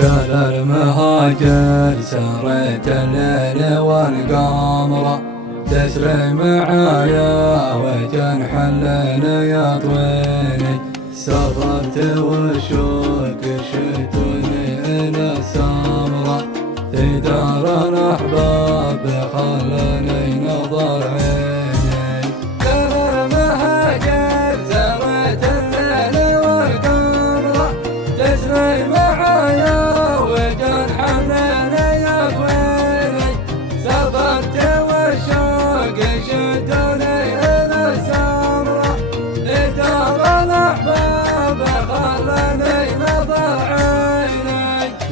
كل المهاجر سريت الليل والقمر تسري معايا وجنح الليل يطويني سافرت والشوق شدوني إلى السمرة في دار الأحباب خلاني نظر عيني كل المهاجر سريت الليل والقمر تسري معايا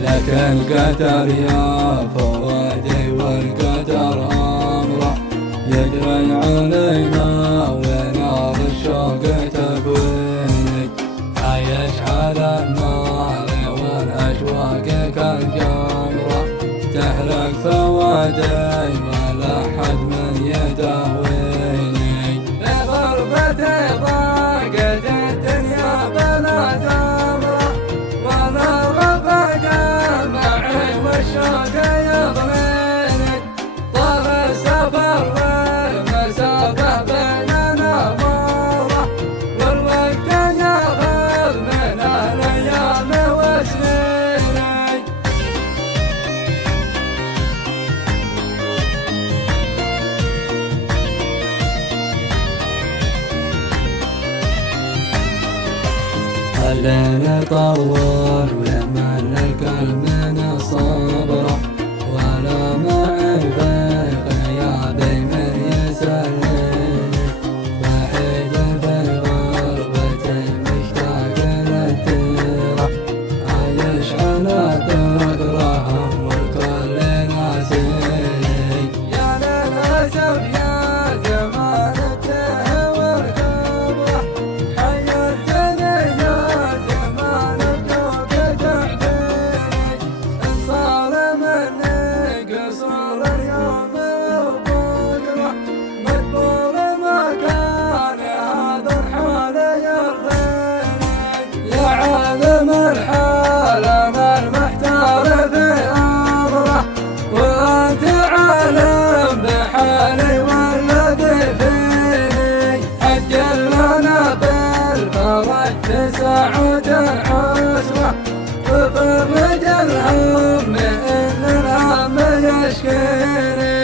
لكن قدر يا فؤادي والقدر أمره يجري علينا ونار الشوق تكويني عايش على النار والأشواق كالجمرة تحرق فؤادي ولا حد من يداويني بغربتي ضاقت الدنيا بلا زمرة ولا الشوق يضمني طال السفر والمسافة بيننا مرة والوقت ياخذ من الأيام وسنيني الليل طول ويمل القلب من صبره ولا معي في غيابي من يسليني وحيد في غربتي مشتاق للديرة عايش على ذكرهم والكل ناسيني يا للأسف يا زمان التيه والكبرة حيرتني يا زمان بدوك تحديني صار مني قصور اليوم وبكرة مجبور مكان هذا الحال يرضيني يا عالم الحال أنا المحتار في أمره وأنت عالم بحالي والذي فيني أجل لنا بالفرج في ساعة العسرة وفرج الهم إن الهم يشكيني